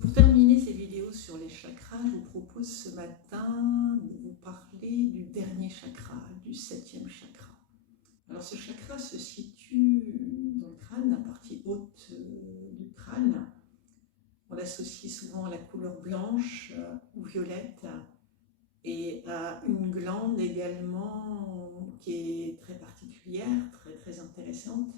Pour terminer ces vidéos sur les chakras, je vous propose ce matin de vous parler du dernier chakra, du 7e chakra. Alors ce chakra se situe dans le crâne, la partie haute du crâne. On l'associe souvent à la couleur blanche ou violette et à une glande également qui est très particulière, très intéressante,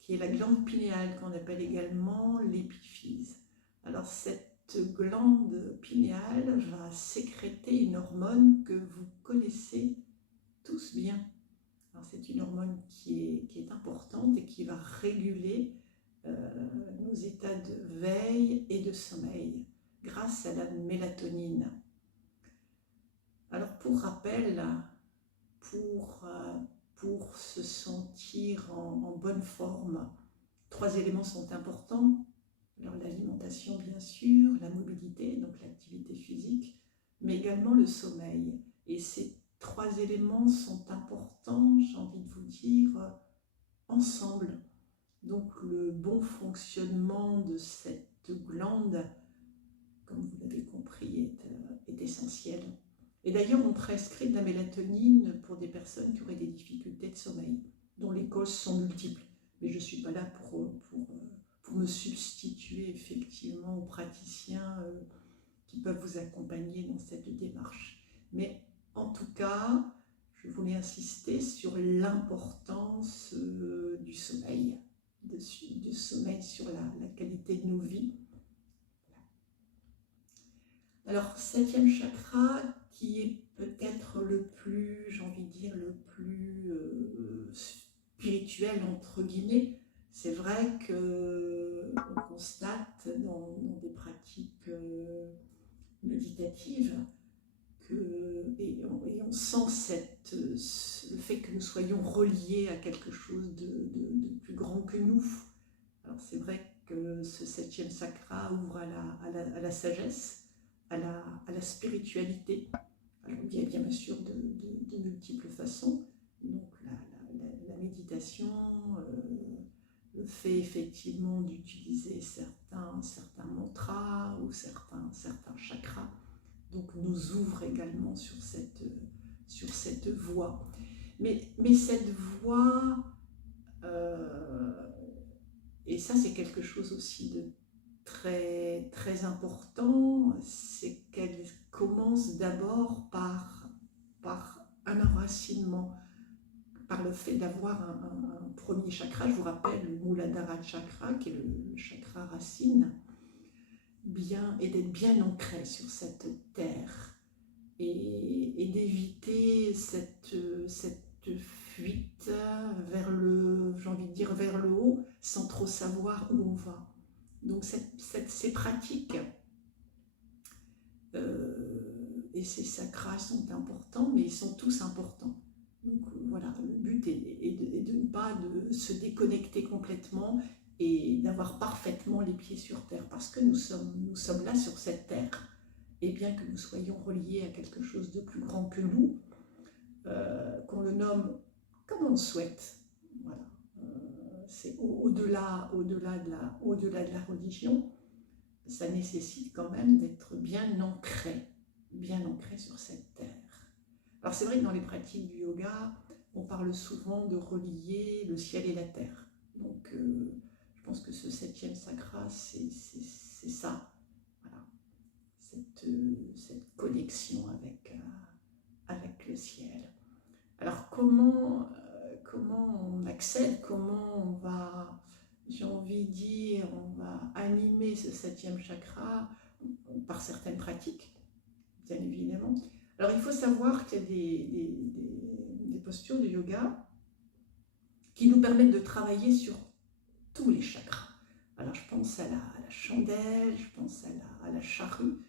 qui est la glande pinéale qu'on appelle également l'épiphyse. Alors cette glande pinéale va sécréter une hormone que vous connaissez tous bien. C'est une hormone qui est importante et qui va réguler nos états de veille et de sommeil grâce à la mélatonine. Alors pour rappel, pour se sentir en bonne forme, 3 éléments sont importants. Alors l'alimentation bien sûr, la mobilité, donc l'activité physique, mais également le sommeil. Et ces 3 éléments sont importants, j'ai envie de vous dire, ensemble. Donc le bon fonctionnement de cette glande, comme vous l'avez compris, est essentiel. Et d'ailleurs, on prescrit de la mélatonine pour des personnes qui auraient des difficultés de sommeil, dont les causes sont multiples. Mais je ne suis pas là pour me substituer effectivement aux praticiens qui peuvent vous accompagner dans cette démarche. Mais en tout cas, je voulais insister sur l'importance du sommeil, du sommeil sur la qualité de nos vies. Alors, 7e chakra, qui est peut-être le plus, j'ai envie de dire, le plus spirituel, entre guillemets. C'est vrai qu'on constate dans des pratiques méditatives et on sent le fait que nous soyons reliés à quelque chose de plus grand que nous. Alors c'est vrai que ce 7e chakra ouvre à la sagesse, à la spiritualité. Alors bien sûr de multiples façons. Donc la méditation, le fait effectivement d'utiliser certains mantras ou certains chakras, donc nous ouvre également sur cette voie. Mais cette voie, et ça c'est quelque chose aussi de très important, c'est qu'elle commence d'abord par un enracinement, par le fait d'avoir un premier chakra. Je vous rappelle le Muladhara chakra, qui est le chakra racine, et d'être bien ancré sur cette terre et d'éviter cette fuite vers j'ai envie de dire vers le haut, sans trop savoir où on va. Donc ces pratiques et ces chakras sont importants, mais ils sont tous importants. Donc voilà, le but est de ne pas se déconnecter complètement et d'avoir parfaitement les pieds sur terre, parce que nous sommes là sur cette terre, et bien que nous soyons reliés à quelque chose de plus grand que nous, qu'on le nomme comme on le souhaite. Voilà. C'est au-delà de la religion, ça nécessite quand même d'être bien ancré sur cette terre. Alors c'est vrai que dans les pratiques du yoga, on parle souvent de relier le ciel et la terre. Donc je pense que ce 7e chakra, c'est ça. Voilà. Cette connexion avec le ciel. Alors comment on accède, comment on va, j'ai envie de dire, on va animer ce 7e chakra par certaines pratiques, bien évidemment. Alors il faut savoir qu'il y a des postures de yoga qui nous permettent de travailler sur tous les chakras. Alors je pense à la chandelle, je pense à la charrue.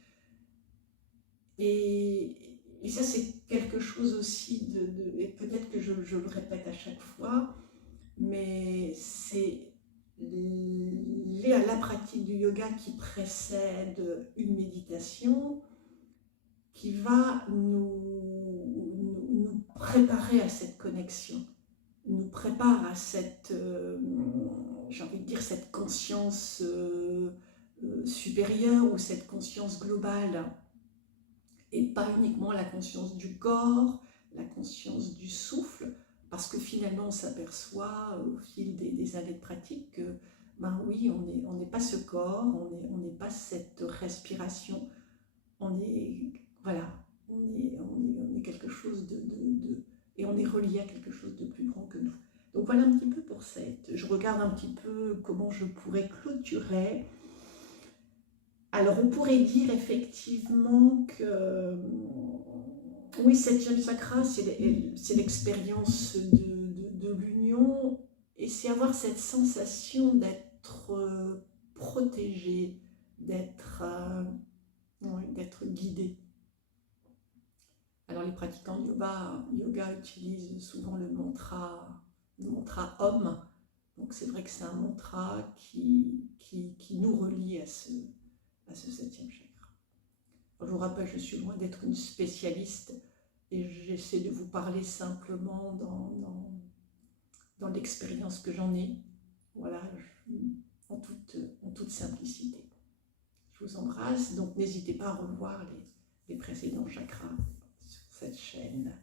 Et ça c'est quelque chose aussi et peut-être que je le répète à chaque fois, mais c'est la pratique du yoga qui précède une méditation qui va nous préparer à cette connexion, nous prépare à cette, j'ai envie de dire, cette conscience supérieure ou cette conscience globale, et pas uniquement la conscience du corps, la conscience du souffle, parce que finalement on s'aperçoit au fil des années de pratique que, ben oui, on n'est pas ce corps, on n'est pas cette respiration, on est, voilà, on est quelque chose et on est relié à quelque chose de plus grand que nous. Donc voilà un petit peu pour cette, je regarde un petit peu comment je pourrais clôturer. Alors on pourrait dire effectivement que, oui, septième chakra, c'est l'expérience de l'union, et c'est avoir cette sensation d'être protégé, d'être guidé. Alors les pratiquants de yoga utilisent souvent le mantra Om. Donc c'est vrai que c'est un mantra qui nous relie à ce septième chakra. Je vous rappelle, je suis loin d'être une spécialiste et j'essaie de vous parler simplement dans l'expérience que j'en ai, voilà, en toute simplicité. Je vous embrasse, donc n'hésitez pas à revoir les précédents chakras sur cette chaîne.